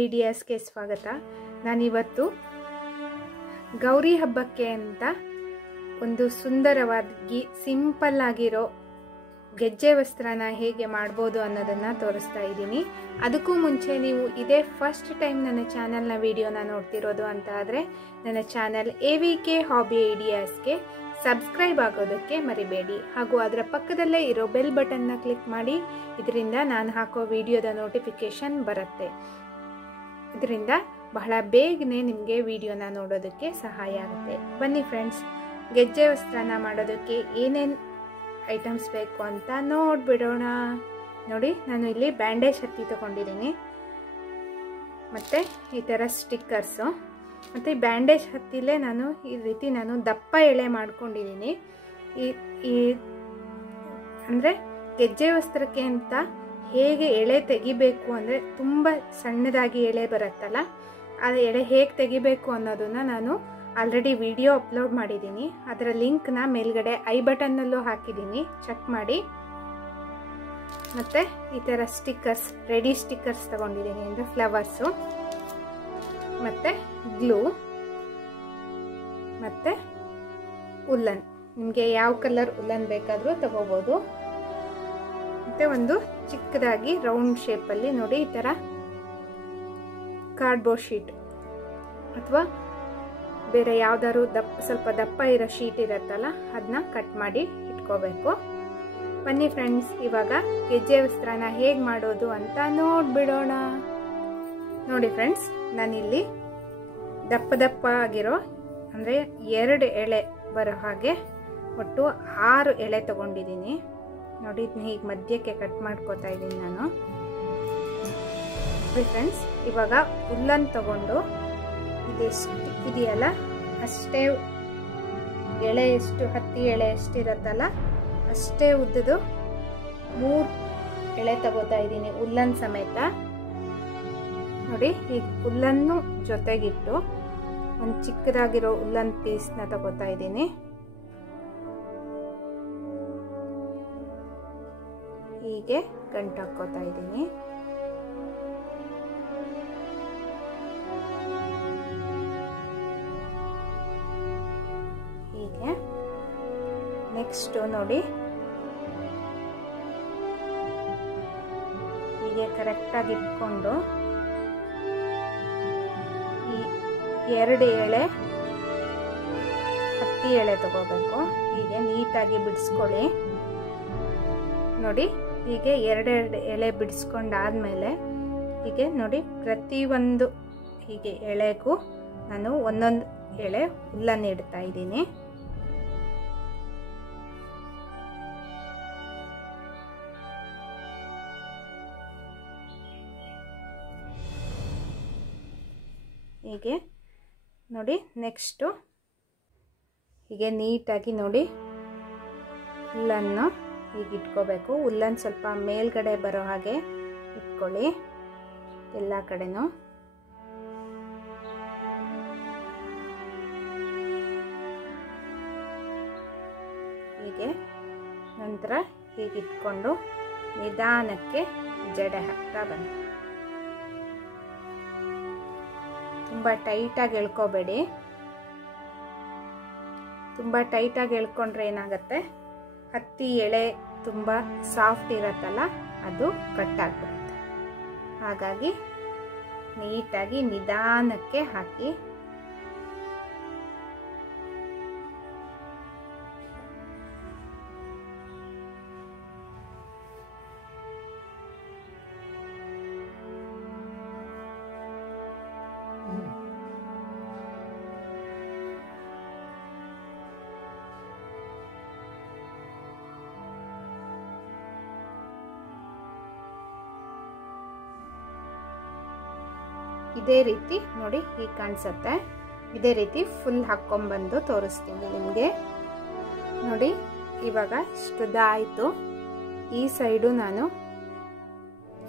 ಐಡಿಯಾಸ್ಗೆ ಸ್ವಾಗತ. ನಾನಿವತ್ತು ಗೌರಿ ಹಬ್ಬಕ್ಕೆ ಅಂತ ಒಂದು ಸುಂದರವಾಗಿ ಸಿಂಪಲ್ ಆಗಿರೋ ಗೆಜ್ಜೆ ವಸ್ತ್ರನ ಹೇಗೆ ಮಾಡ್ಬೋದು ಅನ್ನೋದನ್ನು ತೋರಿಸ್ತಾ ಇದ್ದೀನಿ. ಅದಕ್ಕೂ ಮುಂಚೆ ನೀವು ಇದೇ ಫಸ್ಟ್ ಟೈಮ್ ನನ್ನ ಚಾನಲ್ನ ವಿಡಿಯೋನ ನೋಡ್ತಿರೋದು ಅಂತ ಆದರೆ ನನ್ನ ಚಾನಲ್ AVK ಹಾಬಿ ಐಡಿಯಾಸ್ಗೆ ಸಬ್ಸ್ಕ್ರೈಬ್ ಆಗೋದಕ್ಕೆ ಮರಿಬೇಡಿ. ಹಾಗೂ ಅದರ ಪಕ್ಕದಲ್ಲೇ ಇರೋ ಬೆಲ್ ಬಟನ್ನ ಕ್ಲಿಕ್ ಮಾಡಿ. ಇದರಿಂದ ನಾನು ಹಾಕೋ ವಿಡಿಯೋದ ನೋಟಿಫಿಕೇಶನ್ ಬರುತ್ತೆ. ಇದರಿಂದ ಬಹಳ ಬೇಗನೆ ನಿಮಗೆ ವಿಡಿಯೋನ ನೋಡೋದಕ್ಕೆ ಸಹಾಯ ಆಗುತ್ತೆ. ಬನ್ನಿ ಫ್ರೆಂಡ್ಸ್, ಗೆಜ್ಜೆ ವಸ್ತ್ರನ ಮಾಡೋದಕ್ಕೆ ಏನೇನು ಐಟಮ್ಸ್ ಬೇಕು ಅಂತ ನೋಡ್ಬಿಡೋಣ. ನೋಡಿ, ನಾನು ಇಲ್ಲಿ ಬ್ಯಾಂಡೇಜ್ ಹತ್ತಿ ತಗೊಂಡಿದ್ದೀನಿ, ಮತ್ತು ಈ ಥರ ಸ್ಟಿಕ್ಕರ್ಸು, ಮತ್ತು ಈ ಬ್ಯಾಂಡೇಜ್ ಹತ್ತಿಲೇ ಈ ರೀತಿ ದಪ್ಪ ಎಳೆ ಮಾಡ್ಕೊಂಡಿದ್ದೀನಿ. ಈ ಅಂದರೆ ಗೆಜ್ಜೆ ವಸ್ತ್ರಕ್ಕೆ ಅಂತ ಹೇಗೆ ಎಳೆ ತೆಗಿಬೇಕು ಅಂದರೆ ತುಂಬ ಸಣ್ಣದಾಗಿ ಎಳೆ ಬರುತ್ತಲ್ಲ, ಆ ಎಳೆ ಹೇಗೆ ತೆಗಿಬೇಕು ಅನ್ನೋದನ್ನು ನಾನು ಆಲ್ರೆಡಿ ವಿಡಿಯೋ ಅಪ್ಲೋಡ್ ಮಾಡಿದ್ದೀನಿ. ಅದರ ಲಿಂಕ್ನ ಮೇಲ್ಗಡೆ ಐ ಬಟನ್ನಲ್ಲೂ ಹಾಕಿದ್ದೀನಿ, ಚೆಕ್ ಮಾಡಿ. ಮತ್ತು ಈ ಥರ ಸ್ಟಿಕ್ಕರ್ಸ್, ರೆಡಿ ಸ್ಟಿಕ್ಕರ್ಸ್ ತಗೊಂಡಿದ್ದೀನಿ, ಅಂದರೆ ಫ್ಲವರ್ಸು, ಮತ್ತು ಗ್ಲೂ, ಮತ್ತು ಉಲ್ಲನ್. ನಿಮಗೆ ಯಾವ ಕಲರ್ ಉಲ್ಲನ್ ಬೇಕಾದರೂ ತಗೋಬೋದು. ಮತ್ತು ಒಂದು ಚಿಕ್ಕದಾಗಿ ರೌಂಡ್ ಶೇಪಲ್ಲಿ ನೋಡಿ, ಈ ಥರ ಕಾರ್ಡ್ಬೋರ್ಡ್ ಶೀಟ್ ಅಥವಾ ಬೇರೆ ಯಾವ್ದಾದ್ರು ಸ್ವಲ್ಪ ದಪ್ಪ ಇರೋ ಶೀಟ್ ಇರುತ್ತಲ್ಲ, ಅದನ್ನ ಕಟ್ ಮಾಡಿ ಇಟ್ಕೋಬೇಕು. ಬನ್ನಿ ಫ್ರೆಂಡ್ಸ್, ಇವಾಗ ಗೆಜ್ಜೆ ವಸ್ತ್ರನ ಹೇಗೆ ಮಾಡೋದು ಅಂತ ನೋಡ್ಬಿಡೋಣ. ನೋಡಿ ಫ್ರೆಂಡ್ಸ್, ನಾನಿಲ್ಲಿ ದಪ್ಪ ಆಗಿರೋ ಅಂದರೆ 2 ಎಳೆ ಬರೋ ಹಾಗೆ ಒಟ್ಟು 6 ಎಳೆ ತಗೊಂಡಿದ್ದೀನಿ. ನೋಡಿ, ಹೀಗೆ ಮಧ್ಯಕ್ಕೆ ಕಟ್ ಮಾಡ್ಕೋತಾ ಇದ್ದೀನಿ ನಾನು. ಫ್ರೆಂಡ್ಸ್, ಇವಾಗ ಉಲ್ಲನ್ ತಗೊಂಡು ಇದೆಷ್ಟು ಇದೆಯಲ್ಲ ಅಷ್ಟೇ ಎಳೆ, ಎಷ್ಟು ಹತ್ತಿ ಎಳೆ ಎಷ್ಟಿರತ್ತಲ್ಲ ಅಷ್ಟೇ ಉದ್ದದು 3 ಎಳೆ ತಗೋತಾ ಇದ್ದೀನಿ, ಉಲ್ಲನ್ ಸಮೇತ. ನೋಡಿ, ಹೀಗೆ ಉಲ್ಲನ್ನು ಜೊತೆಗಿಟ್ಟು ಒಂದು ಚಿಕ್ಕದಾಗಿರೋ ಉಲ್ಲನ್ ಪೀಸ್ನ ತಗೋತಾ ಇದ್ದೀನಿ. ಹೀಗೆ ಗಂಟು ಹಾಕೋತಾ ಇದ್ದೀನಿ. ಹೀಗೆ ನೆಕ್ಸ್ಟ್ ನೋಡಿ, ಹೀಗೆ ಕರೆಕ್ಟಾಗಿ ಇಟ್ಕೊಂಡು ಈ 2 ಎಳೆ ಹತ್ತಿ ಎಳೆ ತಗೋಬೇಕು. ಹೀಗೆ ನೀಟಾಗಿ ಬಿಡಿಸ್ಕೊಳ್ಳಿ. ನೋಡಿ, ಹೀಗೆ 2 ಎಳೆ ಬಿಡಿಸ್ಕೊಂಡಾದ್ಮೇಲೆ ಹೀಗೆ ನೋಡಿ, ಪ್ರತಿಯೊಂದು ಹೀಗೆ ಎಳೆಗೂ ನಾನು ಒಂದೊಂದು ಎಳೆ ಉಲ್ಲನ್ ಇಡ್ತಾ ಇದ್ದೀನಿ. ಹೀಗೆ ನೋಡಿ, ನೆಕ್ಸ್ಟು ಹೀಗೆ ನೀಟಾಗಿ ನೋಡಿ ಉಲ್ಲನ್ನು ಹೀಗೆ ಇಟ್ಕೋಬೇಕು. ಉಲ್ಲನ್ ಸ್ವಲ್ಪ ಮೇಲ್ಗಡೆ ಬರೋ ಹಾಗೆ ಇಟ್ಕೊಳ್ಳಿ ಎಲ್ಲ ಕಡೆನೂ. ಹೀಗೆ ನಂತರ ಹೀಗೆ ಇಟ್ಕೊಂಡು ನಿಧಾನಕ್ಕೆ ಜಡೆ ಹಾಕ್ತಾ ಬನ್ನಿ. ತುಂಬ ಟೈಟಾಗಿ ಎಳ್ಕೋಬೇಡಿ. ತುಂಬ ಟೈಟಾಗಿ ಎಳ್ಕೊಂಡ್ರೆ ಏನಾಗುತ್ತೆ, ಹತ್ತಿ ಎಳೆ ತುಂಬ ಸಾಫ್ಟ್ ಇರತ್ತಲ್ಲ, ಅದು ಕಟ್ ಆಗ್ಬಿಡುತ್ತೆ. ಹಾಗಾಗಿ ನೀಟಾಗಿ ನಿಧಾನಕ್ಕೆ ಹಾಕಿ. ಇದೇ ರೀತಿ ನೋಡಿ, ಹೀಗೆ ಕಾಣಿಸುತ್ತೆ. ಇದೇ ರೀತಿ ಫುಲ್ ಹಾಕ್ಕೊಂಡ್ಬಂದು ತೋರಿಸ್ತೀನಿ ನಿಮಗೆ. ನೋಡಿ, ಇವಾಗ ಇಷ್ಟುದ್ದ ಆಯಿತು. ಈ ಸೈಡು ನಾನು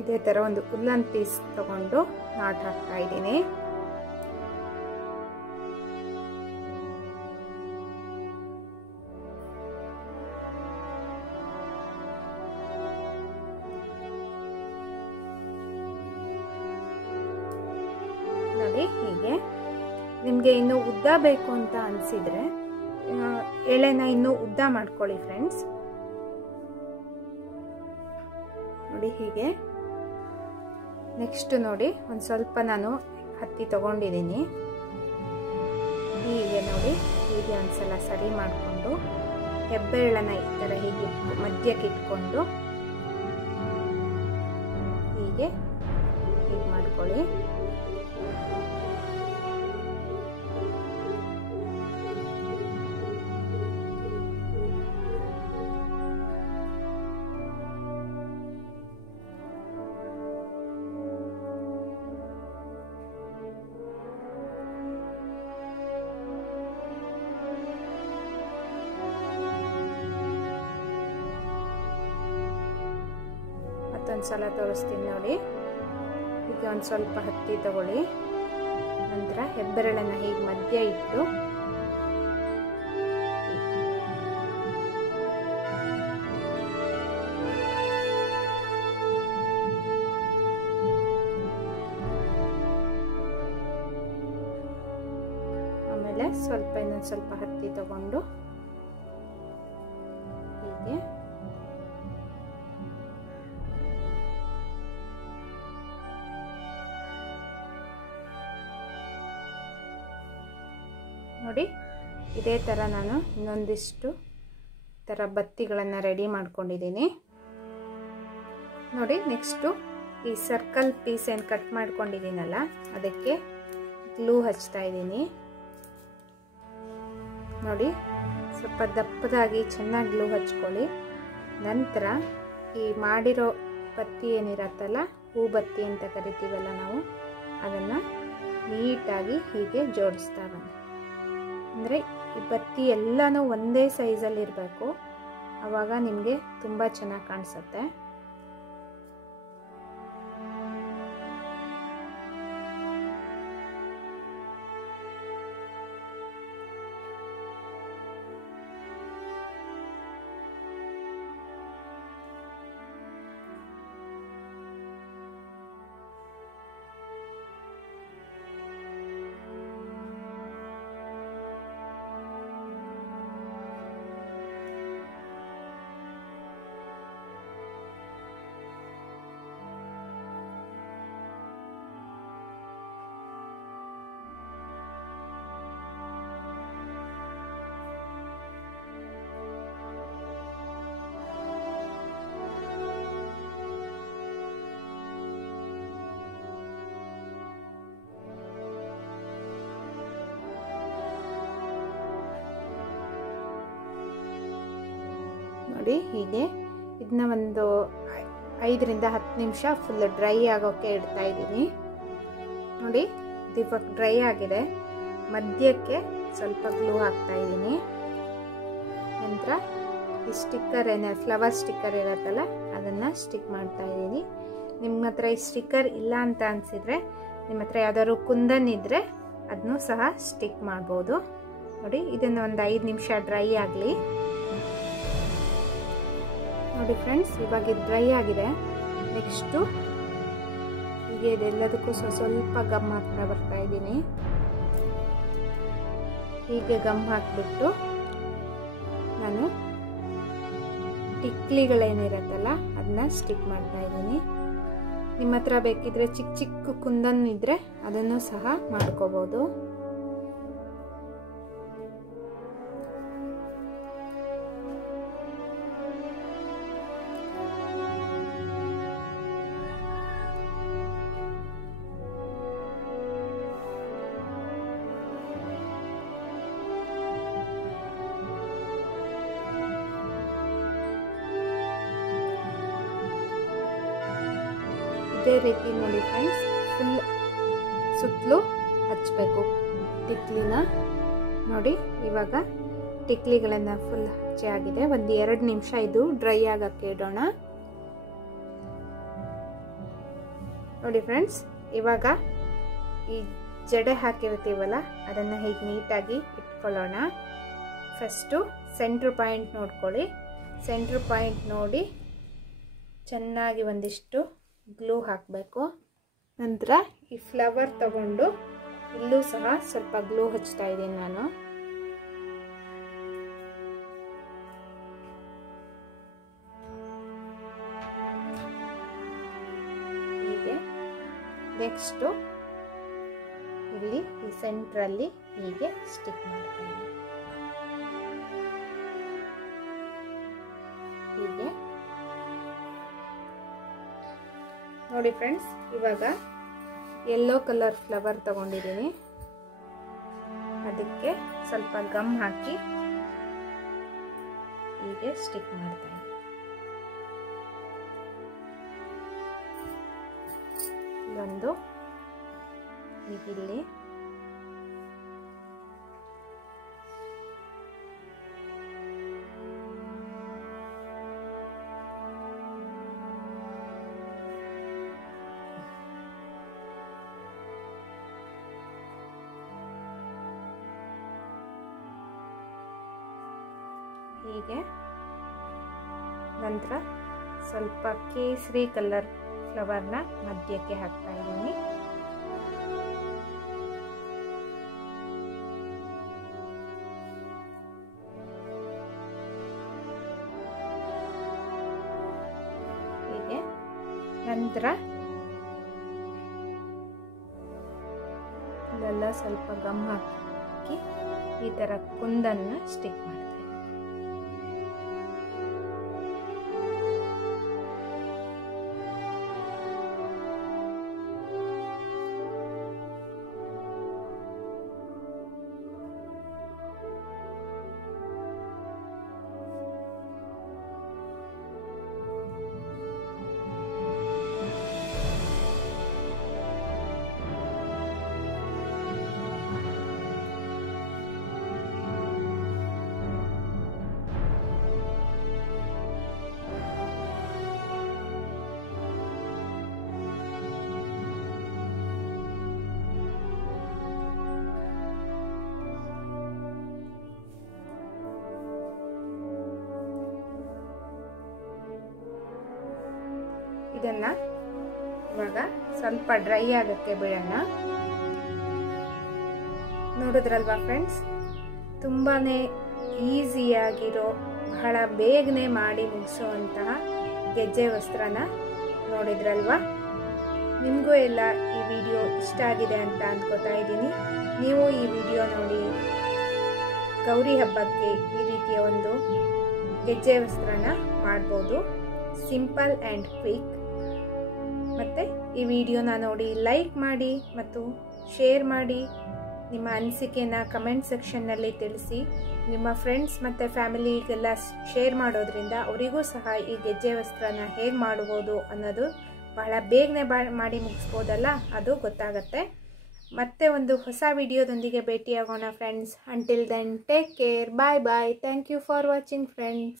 ಇದೇ ಥರ ಒಂದು ಉಲ್ಲನ್ ಪೀಸ್ ತಗೊಂಡು ನಾಟ್ ಹಾಕ್ತಾ ಇದ್ದೀನಿ. ಮಾಡ್ಕೊಳ್ಳಿ. ಹೀಗೆ ನಿಮಗೆ ಇನ್ನೂ ಉದ್ದ ಬೇಕು ಅಂತ ಅನಿಸಿದರೆ ಎಳೆನ ಇನ್ನೂ ಉದ್ದ ಮಾಡ್ಕೊಳ್ಳಿ ಫ್ರೆಂಡ್ಸ್. ನೋಡಿ ಹೀಗೆ. ನೆಕ್ಸ್ಟ್ ನೋಡಿ ಒಂದು ಸ್ವಲ್ಪ ನಾನು ಹತ್ತಿ ತಗೊಂಡಿದ್ದೀನಿ. ಹೀಗೆ ನೋಡಿ ಹೀಗೆ ಒಂದ್ಸಲ ಸರಿ ಮಾಡಿಕೊಂಡು ಹೆಬ್ಬೆರಳನ್ನ ಈ ಥರ ಹೀಗೆ ಮಧ್ಯಕ್ಕೆ ಇಟ್ಕೊಂಡು ಹೀಗೆ ಮಾಡ್ಕೊಳ್ಳಿ. ಮತ್ತೊಂದ್ಸಲ ತೋರಿಸ್ತೀನಿ ನೋಡಿ. ಈಗ ಒಂದು ಸ್ವಲ್ಪ ಹತ್ತಿ ತಗೊಳ್ಳಿ. ನಂತರ ಹೆಬ್ಬೆರಳನ್ನ ಹೀಗೆ ಮಧ್ಯ ಇಟ್ಟು ಆಮೇಲೆ ಸ್ವಲ್ಪ ಇನ್ನೊಂದು ಸ್ವಲ್ಪ ಹತ್ತಿ ತಗೊಂಡು ಹೀಗೆ ನೋಡಿ. ಇದೇ ಥರ ನಾನು ಇನ್ನೊಂದಿಷ್ಟು ಥರ ಬತ್ತಿಗಳನ್ನು ರೆಡಿ ಮಾಡ್ಕೊಂಡಿದ್ದೀನಿ ನೋಡಿ. ನೆಕ್ಸ್ಟು ಈ ಸರ್ಕಲ್ ಪೀಸ್ ಏನು ಕಟ್ ಮಾಡ್ಕೊಂಡಿದ್ದೀನಲ್ಲ ಅದಕ್ಕೆ ಗ್ಲೂ ಹಚ್ತಾ ಇದ್ದೀನಿ ನೋಡಿ. ಸ್ವಲ್ಪ ದಪ್ಪದಾಗಿ ಚೆನ್ನಾಗಿ ಗ್ಲೂ ಹಚ್ಕೊಳ್ಳಿ. ನಂತರ ಈ ಮಾಡಿರೋ ಬತ್ತಿ ಏನಿರತ್ತಲ್ಲ, ಹೂ ಬತ್ತಿ ಅಂತ ಕರಿತೀವಲ್ಲ ನಾವು, ಅದನ್ನು ನೀಟಾಗಿ ಹೀಗೆ ಜೋಡಿಸ್ತಾ ಬನ್ನಿ. ಅಂದರೆ ಈ ಬತ್ತಿ ಎಲ್ಲನೂ ಒಂದೇ ಸೈಜಲ್ಲಿ ಇರಬೇಕು, ಆವಾಗ ನಿಮಗೆ ತುಂಬ ಚೆನ್ನಾಗಿ ಕಾಣಿಸುತ್ತೆ. ನೋಡಿ ಹೀಗೆ ಇದನ್ನ ಒಂದು 5 ರಿಂದ 10 ನಿಮಿಷ ಫುಲ್ ಡ್ರೈ ಆಗೋಕ್ಕೆ ಇಡ್ತಾ ಇದ್ದೀನಿ ನೋಡಿ. ಇದು ಇವಾಗ ಡ್ರೈ ಆಗಿದೆ. ಮಧ್ಯಕ್ಕೆ ಸ್ವಲ್ಪ ಗ್ಲೂ ಹಾಕ್ತಾ ಇದ್ದೀನಿ. ನಂತರ ಈ ಸ್ಟಿಕ್ಕರ್ ಫ್ಲವರ್ ಸ್ಟಿಕ್ಕರ್ ಇರತ್ತಲ್ಲ ಅದನ್ನು ಸ್ಟಿಕ್ ಮಾಡ್ತಾ ಇದ್ದೀನಿ. ನಿಮ್ಮ ಹತ್ರ ಈ ಸ್ಟಿಕ್ಕರ್ ಇಲ್ಲ ಅಂತ ಅನಿಸಿದರೆ ನಿಮ್ಮ ಹತ್ರ ಯಾವ್ದಾದ್ರು ಕುಂದನ್ ಇದ್ದರೆ ಅದನ್ನು ಸಹ ಸ್ಟಿಕ್ ಮಾಡ್ಬೋದು ನೋಡಿ. ಇದನ್ನು ಒಂದು 5 ನಿಮಿಷ ಡ್ರೈ ಆಗಲಿ ನೋಡಿ ಫ್ರೆಂಡ್ಸ್. ಇವಾಗ ಇದು ಡ್ರೈ ಆಗಿದೆ. ನೆಕ್ಸ್ಟು ಹೀಗೆ ಇದೆಲ್ಲದಕ್ಕೂ ಸ್ವಲ್ಪ ಗಮ್ ಹಾಕ್ತಾ ಬರ್ತಾ ಇದ್ದೀನಿ. ಹೀಗೆ ಗಮ್ ಹಾಕಿಬಿಟ್ಟು ನಾನು ಟಿಕ್ಲಿಗಳೇನಿರತ್ತಲ್ಲ ಅದನ್ನ ಸ್ಟಿಕ್ ಮಾಡ್ತಾ ಇದ್ದೀನಿ. ನಿಮ್ಮ ಹತ್ರ ಬೇಕಿದ್ರೆ ಚಿಕ್ಕ ಚಿಕ್ಕ ಕುಂದನ್ ಇದ್ರೆ ಅದನ್ನು ಸಹ ಮಾಡ್ಕೋಬಹುದು. ಇದೇ ರೀತಿ ನೋಡಿ ಫ್ರೆಂಡ್ಸ್, ಫುಲ್ ಸುತ್ತಲೂ ಹಚ್ಚಬೇಕು ಟಿಕ್ಲಿನ ನೋಡಿ. ಇವಾಗ ಟಿಕ್ಲಿಗಳನ್ನು ಫುಲ್ ಹಚ್ಚಿ ಆಗಿದೆ. ಒಂದು 2 ನಿಮಿಷ ಇದು ಡ್ರೈ ಆಗಕ್ಕೆ ಇಡೋಣ ನೋಡಿ ಫ್ರೆಂಡ್ಸ್. ಇವಾಗ ಈ ಜಡೆ ಹಾಕಿರ್ತೀವಲ್ಲ ಅದನ್ನು ಹೀಗೆ ನೀಟಾಗಿ ಇಟ್ಕೊಳ್ಳೋಣ. ಫಸ್ಟು ಸೆಂಟ್ರ್ ಪಾಯಿಂಟ್ ನೋಡ್ಕೊಳ್ಳಿ. ಸೆಂಟ್ರ್ ಪಾಯಿಂಟ್ ನೋಡಿ ಚೆನ್ನಾಗಿ ಒಂದಿಷ್ಟು ಗ್ಲೂ ಹಾಕಬೇಕು. ನಂತರ ಈ ಫ್ಲವರ್ ತಗೊಂಡು ಇಲ್ಲೂ ಸಹ ಸ್ವಲ್ಪ ಗ್ಲೂ ಹಚ್ತಾ ಇದ್ದೀನಿ ನಾನು. ಹೀಗೆ ನೆಕ್ಸ್ಟು ಇಲ್ಲಿ ಈ ಸೆಂಟ್ರಲ್ಲಿ ಹೀಗೆ ಸ್ಟಿಕ್ ಮಾಡ್ತಾ ಇದ್ದೀನಿ. ಹೀಗೆ ನೋಡಿ ಫ್ರೆಂಡ್ಸ್, ಇವಾಗ ಯೆಲ್ಲೋ ಕಲರ್ ಫ್ಲವರ್ ತಗೊಂಡಿದ್ದೀನಿ. ಅದಕ್ಕೆ ಸ್ವಲ್ಪ ಗಮ್ ಹಾಕಿ ಹೀಗೆ ಸ್ಟಿಕ್ ಮಾಡ್ತಾ ಇದ್ದೀನಿ. ಇದೊಂದು ಇಲ್ಲಿ ಹೀಗೆ ನಂತರ ಸ್ವಲ್ಪ ಕೇಸರಿ ಕಲರ್ ಫ್ಲವರ್ನ ಮಧ್ಯಕ್ಕೆ ಹಾಕ್ತಾ ಇದ್ದೀನಿ. ಹೀಗೆ ನಂತರ ಇಲ್ಲೆಲ್ಲ ಸ್ವಲ್ಪ ಗಮ್ ಹಾಕಿ ಈ ತರ ಕುಂದನ್ನ ಸ್ಟಿಕ್ ಮಾಡ್ತಾ ಇದ್ದೀನಿ. ಇದನ್ನ ಇವಾಗ ಸ್ವಲ್ಪ ಡ್ರೈ ಆಗಕ್ಕೆ ಬಿಡೋಣ. ನೋಡಿದ್ರಲ್ವಾ ಫ್ರೆಂಡ್ಸ್, ತುಂಬಾನೇ ಈಸಿಯಾಗಿರೋ, ಬಹಳ ಬೇಗನೆ ಮಾಡಿ ಮುಗಿಸುವಂತಹ ಗೆಜ್ಜೆ ವಸ್ತ್ರನ ನೋಡಿದ್ರಲ್ವಾ. ನಿಮಗೂ ಎಲ್ಲ ಈ ವಿಡಿಯೋ ಇಷ್ಟ ಆಗಿದೆ ಅಂತ ಅನ್ಕೋತಾ ಇದ್ದೀನಿ. ನೀವು ಈ ವಿಡಿಯೋ ನೋಡಿ ಗೌರಿ ಹಬ್ಬಕ್ಕೆ ಈ ರೀತಿಯ ಒಂದು ಗೆಜ್ಜೆ ವಸ್ತ್ರನ ಮಾಡ್ಬೋದು. Simple and quick. ಮತ್ತು ಈ ವಿಡಿಯೋನ ನೋಡಿ ಲೈಕ್ ಮಾಡಿ ಮತ್ತು ಶೇರ್ ಮಾಡಿ. ನಿಮ್ಮ ಅನಿಸಿಕೆನ ಕಮೆಂಟ್ ಸೆಕ್ಷನ್ನಲ್ಲಿ ತಿಳಿಸಿ. ನಿಮ್ಮ ಫ್ರೆಂಡ್ಸ್ ಮತ್ತು ಫ್ಯಾಮಿಲಿಗೆಲ್ಲ ಶೇರ್ ಮಾಡೋದ್ರಿಂದ ಅವರಿಗೂ ಸಹ ಈ ಗೆಜ್ಜೆ ವಸ್ತ್ರನ ಹೇಗೆ ಮಾಡ್ಬೋದು ಅನ್ನೋದು ಬಹಳ ಬೇಗನೆ ಮಾಡಿ ಮುಗಿಸ್ಬೋದಲ್ಲ, ಅದು ಗೊತ್ತಾಗುತ್ತೆ. ಮತ್ತೆ ಒಂದು ಹೊಸ ವಿಡಿಯೋದೊಂದಿಗೆ ಭೇಟಿಯಾಗೋಣ friends. Until then take care. Bye bye. Thank you for watching friends.